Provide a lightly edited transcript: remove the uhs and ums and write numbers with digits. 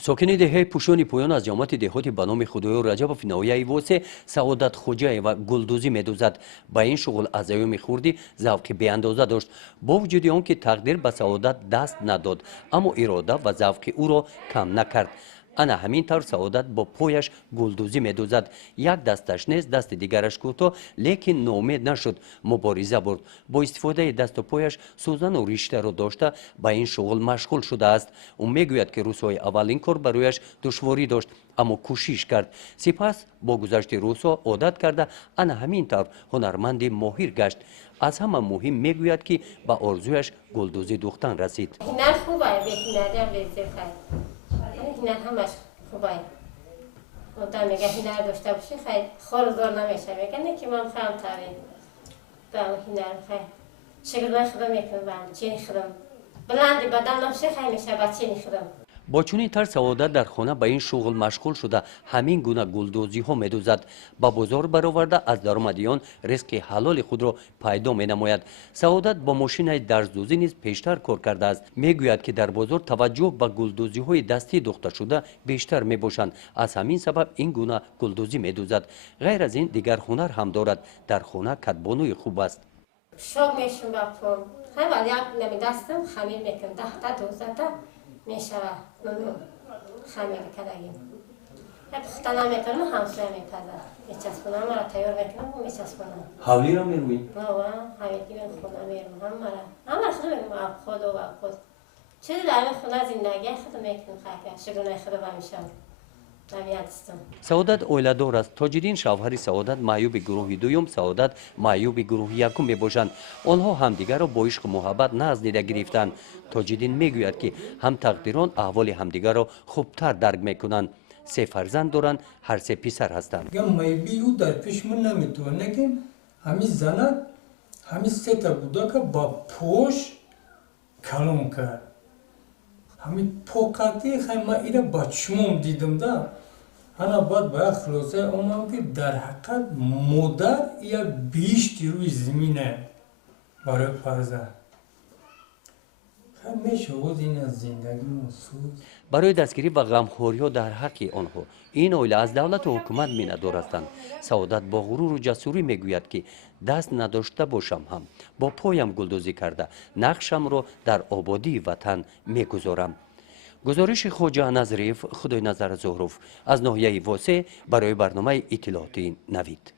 ساکنی دهه پوشانی پایان از جامعه دهاتی به نام خدایو رجبوف ناحیه واسه سعادت خوجه و گلدوزی میدوزد. با این شغل از ایام خوردی ذوق بی اندازه داشت. با وجود آنکه تقدیر به سعادت دست نداد، اما اراده و ذوق او را کم نکرد. انا همین طور سعادت با پایش گلدوزی میدوزد. یک دستش نیست، دست دیگرش کوتاه، لیکن ناامید نشد، مبارزه برد. با استفاده دست و پایش سوزن و ریشته را داشته با این شغل مشغول شده است. او میگوید که روزهای اول این کار برایش دشواری داشت، اما کوشش کرد. سپس با گذشت روزها عادت کرده انا همین طور هنرمند ماهر گشت. از همه مهم میگوید که به آرزویش گلدوزی دوختن رسید. هنر خوبه، هنر همش خوبه. آدم میگه هنر داشته باشی خیلی خاردار نمیشه. میگه نه که من خواهم تاری به هنر خیلی شکل خودم میکنم، چینی خودم بلندی بدن نمیشه خیلی میشه با چینی خودم. با چنین طرز سعادت در خانه به این شغل مشغول شده همین گونه گلدوزی ها میدوزد. با بازار برآورده از درآمدیان رزق حلال خود را پیدا می نماید. سعادت با ماشین درزدوزی نیز پیشتر کار کرده است. میگوید که در بازار توجه به گلدوزی های دستی دوخته شده بیشتر می باشند. از همین سبب این گونه گلدوزی میدوزد. غیر از این دیگر هنر هم دارد. در خانه کدبانوی خوب است. شوق میشم با پام. خیلی ولی یک نمی دستم خمیر میکنم 10 تا 12 تا میشه نونو خمیر کردیم. یک خطا نمیکنم همسایه میپزه. میچسبونم مرا تیار میکنم و میچسبونم. حولی را میروی؟ نه حولی من خونه میرم همه خود میگم خود و خود. چیزی در این خونه زندگی خود میکنم خیلی شگونه خود بمیشم. سعادت اویلدار است. تاجدین شوهر سعادت معیوب گروه دوم، سعادت معیوب گروه یکم میباشند. آنها همدیگر را با عشق و محبت نزدیده گرفتند. تاجدین میگوید که هم تقدیران احوال همدیگر را خوبتر درک میکنند. 3 فرزند دارند، هر 3 پسر هستند. میبی او در پیش من نمیتونه که همین زند همین 3 تا بوده که با پوش کلم کرد. همین پوکاتی خیلی من ایره با چشمم دیدم ده. انا باید باید خلاصه اومم که در حقیقت مادر یا بیشتی روی زمینه برای فرزند. خیلی میشه بود این از زندگی مسئول. برای دستگیری و غمخوری ها در حق آنها این عائله از دولت و حکومت میندار هستند. سعادت با غرور و جسوری میگوید که دست نداشته باشم هم با پایم گلدوزی کرده نقشم را در آبادی وطن میگذارم. گزارش خواجه نظریف، خدای نظر زهروف از ناحیه واسه برای برنامه اطلاعاتی نوید.